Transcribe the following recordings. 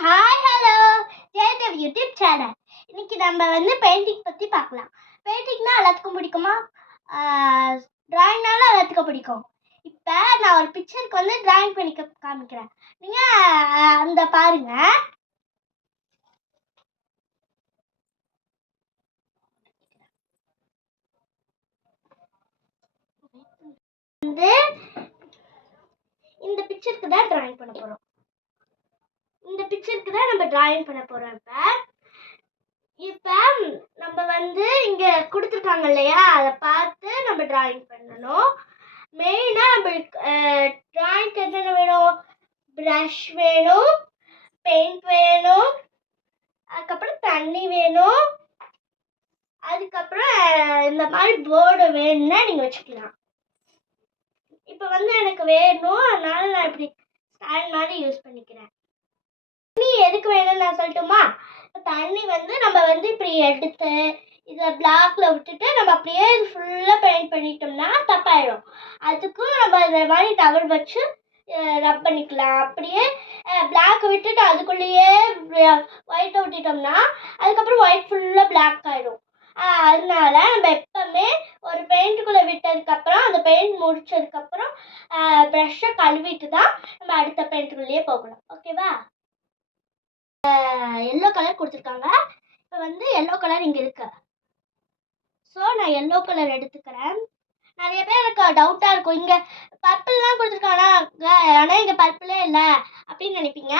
Hi hello Jayadev YouTube channel. இன்னைக்கு நம்ம painting பற்றி பார்க்கலாம். பெயிண்டிங்னா எல்லாத்துக்கும் பிடிக்குமா? டிராயிங்னாலும் எல்லாத்துக்கும் பிடிக்கும். இப்போ நான் ஒரு பிக்சருக்கு டிராயிங் பண்ணி காமிக்கிறேன். நீங்கள் அந்த பாருங்க. இந்த பிக்சருக்கு தான் டிராயிங் பண்ண போகிறோம். இந்த பிக்சருக்கு தான் நம்ம டிராயிங் பண்ண போகிறோம். இப்போ நம்ம இங்க கொடுத்துருக்காங்க இல்லையா, அதை பார்த்து நம்ம டிராயிங் பண்ணணும். மெயினாக நம்மளுக்கு டிராயிங்க்கு என்னென்ன வேணும்? ப்ரஷ் வேணும், பெயிண்ட் வேணும், அதுக்கப்புறம் தண்ணி வேணும், அதுக்கப்புறம் இந்த மாதிரி போர்டு வேணும்னா நீங்கள் வச்சுக்கலாம். இப்போ எனக்கு வேணும், அதனால நான் இப்படி ஸ்டாண்ட் மாதிரி யூஸ் பண்ணிக்கிறேன். தண்ணி எதுக்கு வேணும்னு நான் சொல்லட்டுமா? தண்ணி நம்ம இப்படி எடுத்து இதை பிளாக்ல விட்டுட்டு நம்ம அப்படியே ஃபுல்லாக பெயிண்ட் பண்ணிட்டோம்னா தப்பாயிடும். அதுக்கும் நம்ம இந்த மாதிரி டவல் வச்சு ரப் பண்ணிக்கலாம். அப்படியே பிளாக் விட்டுட்டு அதுக்குள்ளேயே ஒயிட்டை விட்டுட்டோம்னா அதுக்கப்புறம் ஒயிட் ஃபுல்லாக பிளாக் ஆகிடும். அதனால நம்ம எப்பவுமே ஒரு பெயிண்ட்டுக்குள்ளே விட்டதுக்கப்புறம் அந்த பெயிண்ட் முடிச்சதுக்கப்புறம் ப்ரஷ்ஷை கழுவிட்டு தான் நம்ம அடுத்த பெயிண்ட்டுக்குள்ளேயே போகலாம். ஓகேவா? எல்லோ கலர் கொடுத்துருக்காங்க. இப்போ எல்லோ கலர் இங்கே இருக்கு. ஸோ நான் எல்லோ கலர் எடுத்துக்கிறேன். நிறைய பேருக்கு டவுட்டாக இருக்கும், இங்கே பர்பிள்லாம் கொடுத்துருக்காங்க ஆனால் இங்கே பர்பிளே இல்லை அப்படின்னு நினைப்பீங்க.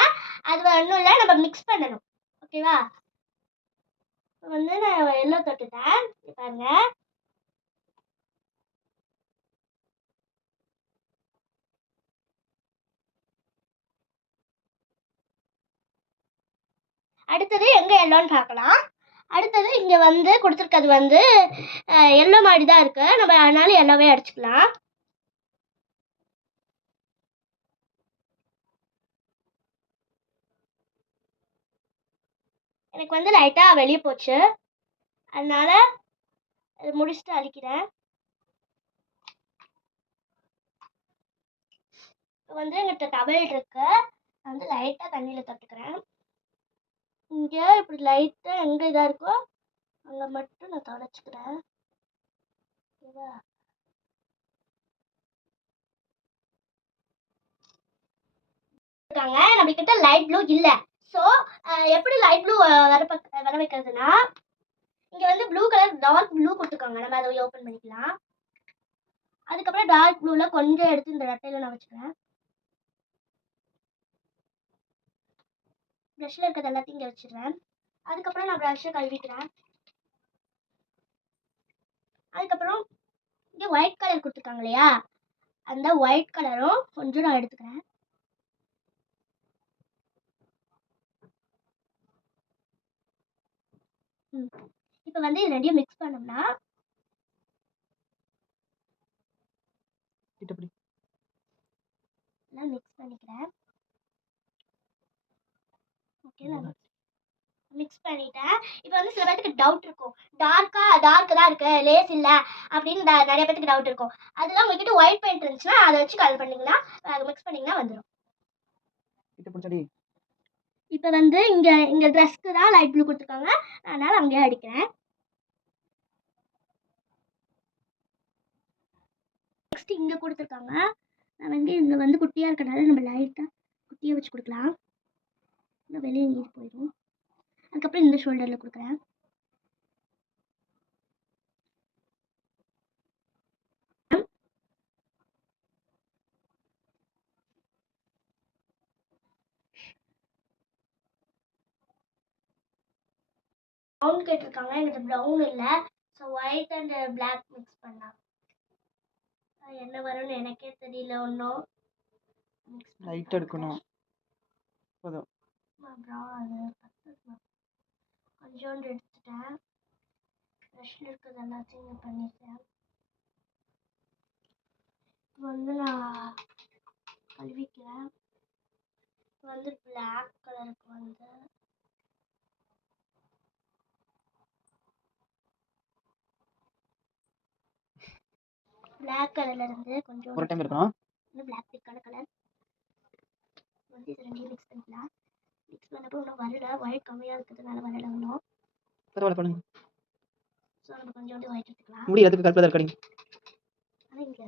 அது ஒன்றும் இல்லை, நம்ம மிக்ஸ் பண்ணணும். ஓகேவா? நான் எல்லோ தொட்டுட்டேன். பாருங்க. அடுத்தது எங்க எல்லோன்னு பார்க்கலாம். அடுத்தது இங்கே கொடுத்துருக்கிறது எல்லோ மாதிரி தான் இருக்கு. நம்ம அதனால எல்லோவே அடிச்சுக்கலாம். எனக்கு லைட்டாக வெளியே போச்சு, அதனால அது முடிச்சுட்டு அடிக்கிறேன். எங்கிட்ட டவல் இருக்கு, லைட்டாக தண்ணியில் தொட்டுக்கிறேன். இங்கே இப்படி லைட்டாக எங்கே இதாக இருக்கோ அங்கே மட்டும் நான் தொடச்சிக்கிறேன். ஓகேவா? நம்மகிட்ட லைட் ப்ளூ இல்லை. ஸோ எப்படி லைட் ப்ளூ வர வைக்கிறதுனா, இங்கே ப்ளூ கலர் டார்க் ப்ளூ கொடுத்துருக்காங்க. நம்ம அதை ஓப்பன் பண்ணிக்கலாம். அதுக்கப்புறம் டார்க் ப்ளூவில் கொஞ்சம் எடுத்து இந்த ரெட்டையில் நான் வச்சுக்கிறேன். ப்ரஷ்ஷில் இருக்கிறது எல்லாத்தையும் இங்கே வச்சிடுறேன். அதுக்கப்புறம் நான் ப்ரஷ்ஷை கழுவிக்கிறேன். அதுக்கப்புறம் இங்கே ஒயிட் கலர் கொடுத்துருக்காங்க இல்லையா, அந்த ஒயிட் கலரும் கொஞ்சம் நான் எடுத்துக்கிறேன். இப்போ இது ரெண்டையும் மிக்ஸ் பண்ணோம்னா நான் மிக்ஸ் பண்ணிக்கிறேன். ஓகே, நான் மிக்ஸ் பண்ணிட்டேன். இப்போ சில பேருக்கு டவுட் இருக்கும், டார்க் தான் இருக்கு, லேஸ் இல்லை அப்படின்னு நிறைய பேருக்கு டவுட் இருக்கும். அதெல்லாம் உங்ககிட்ட ஒயிட் பெயிண்ட் இருந்துச்சுன்னா அதை வச்சு கலர் பண்ணிங்கன்னா மிக்ஸ் பண்ணிங்கன்னா வந்துடும். இப்போ இங்கே இங்கே ட்ரெஸ்க்கு தான் லைட் ப்ளூ கொடுத்துருக்காங்க, அதனால் அங்கேயே அடிக்கிறேன். நெக்ஸ்ட் இங்கே கொடுத்துருக்காங்க. நான் இங்கே குட்டியாக இருக்கிறனால நம்ம லைட்டாக குட்டியாக வச்சு கொடுக்கலாம். வெளியே எங்கேயும் போயிடும். அதுக்கப்புறம் இந்த ஷோல்டரில் கொடுக்குறேன். ப்ரௌன் கேட்டிருக்காங்க, எங்கிட்ட ப்ரௌன் இல்லை. So white and black mix பண்ணலாம். என்ன வரும்னு எனக்கே தெரியல. ஒன்றும் லைட் எடுக்கணும். போதும். கொஞ்சோண்டு எடுத்துட்டேன். ப்ரஷ்ல இருக்கிறது எல்லாத்தையும் பண்ணிட்டேன். நான் கழுவிக்கிறேன். பிளாக் கலருக்கு பிளாக் கலர்ல இருந்து கொஞ்சம் ஒரு டைம் இருக்கணும். பிளாக் பிக்கான கலர் இது ரெண்டையும் மிக்ஸ் பண்ணிக்கலாம். மிக்ஸ் பண்ணப்போ இன்னும் வரல, ஒயிட் கம்மியாக இருக்கிறதுனால வரல இன்னும். பரவாயில்ல பண்ணுங்க. ஸோ நம்ம கொஞ்சோண்டு ஒயிட் எடுத்துக்கலாம். முடி எல்லாத்துக்கும் கருப்பில் தான் இருக்கா நீங்கள்? ஆனால் இங்கே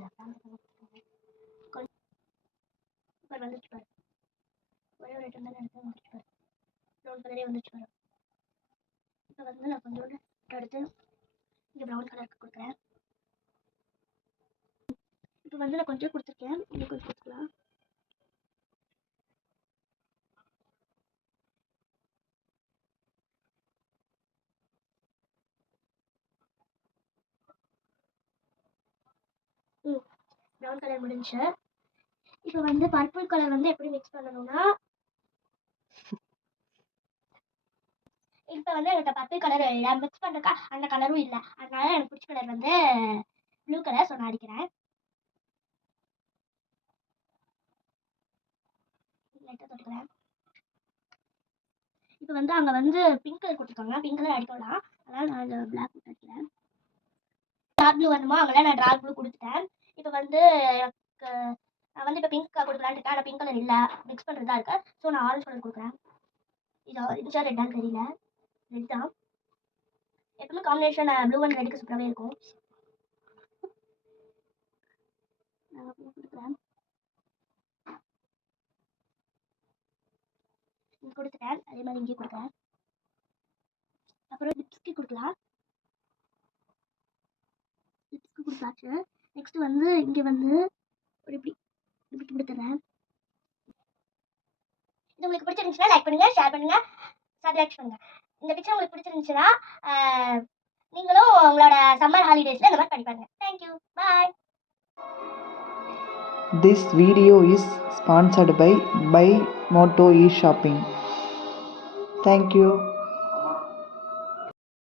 இப்போ வந்துச்சு பாரு, ஒரே ஒரு ஐட்டம் தான் எடுத்து வந்துச்சு பாரு, ப்ரௌன் கலரே வந்துச்சு பாரு. இப்போ வந்து நான் கொஞ்சோண்டு எடுத்து இங்கே ப்ரௌன் கலருக்கு கொடுக்குறேன். இப்போ வந்து நான் கொஞ்சம் கொடுத்துருக்கேன், இன்னும் கொஞ்சம் கொடுத்துக்கலாம். ப்ரௌன் கலர் முடிஞ்சு. இப்போ வந்து பர்பிள் கலர் வந்து எப்படி மிக்ஸ் பண்ணணும்னா, இப்போ வந்து எனக்கு பர்பிள் கலர் இல்லை, மிக்ஸ் பண்ணுறக்கா அந்த கலரும் இல்லை, அதனால எனக்கு பிடிச்ச கலர் வந்து ப்ளூ கலர். ஸோ நான் அடிக்கிறேன், லைட்டாக தொட்டுக்கிறேன். இப்போ வந்து அங்கே வந்து பிங்க் கலர் கொடுத்துருக்காங்க, பிங்க் கலர் அடிக்கலாம், அதனால் நான் அந்த பிளாக் அடிக்கிறேன். டார்க் ப்ளூ வேணுமோ அங்கே நான் டார்க் ப்ளூ கொடுத்துட்டேன். இப்போ வந்து எனக்கு நான் வந்து இப்போ பிங்க் கொடுக்கலான்னு இருக்கேன், ஆனால் பிங்க் கலர் இல்லை, மிக்ஸ் பண்ணுறதா இருக்கு. ஸோ நான் ஆரஞ்சு கலர் கொடுக்குறேன். இது ஆரஞ்சா ரெட்டான்னு தெரியல, ரெட் தான். எப்பவுமே காம்பினேஷன் ப்ளூ அண்ட் ரெட்டுக்கு சூப்பராகவே இருக்கும். நான் ப்ளூ கொடுக்குறேன், இங்கே கொடுத்துட்டேன், அதே மாதிரி இங்கே கொடுக்குறேன். அப்புறம் லிப்ஸ்க்கு கொடுக்கலாம், லிப்ஸ்க்கு கொடுத்தாச்சு. நெக்ஸ்ட் வந்து இங்கே வந்து ஒரு இப்படி இப்படி கொடுத்துறேன். இது உங்களுக்கு பிடிச்சிருந்துச்சுன்னா லைக் பண்ணுங்க, ஷேர் பண்ணுங்க, சப்ஸ்கிரைப் பண்ணுங்க. இந்த பிக்சர் உங்களுக்கு பிடிச்சிருந்துச்சுன்னா நீங்களும் உங்களோட சம்மர் ஹாலிடேஸ்ல இந்த மாதிரி பண்ணி பாருங்க. Thank you, bye. This video is sponsored by Buy Moto eShopping. Thank you.